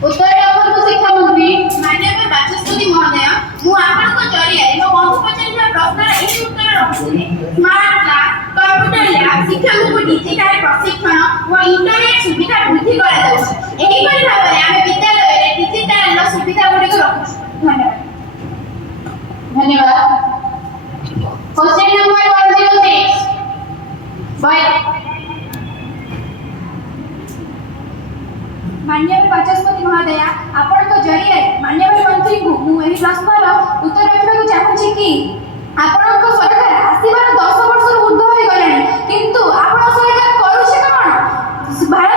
उत्तर रखନ୍ତୁ शिक्षा मंत्री। माननीय बाचस्पति महोदय मु आपनक जरिया मो बंधु पचारिया प्रश्नर एही उत्तर रखुछि। स्मार्ट क्लास, कंप्यूटर लैब, शिक्षक डिजिटल प्रशिक्षण व इंटरनेट सुविधा वृद्धि करा जाउछि। एही परि भाबरे आमे विद्यालय रे डिजिटल सुविधा गुडी रखुछि। धन्यवाद। धन्यवाद। क्वेश्चन नंबर 106 बाय माननीय बाचस्पति महोदय आपनक जरिया माननीय मंत्री को मु एही प्रश्नर उत्तर रखिବାକୁ चाहूछि कि आपनक सरकार आसीबार 10 वर्ष ऊर्ध्व होई गलानी किंतु आपन सरकार करूछि कोन?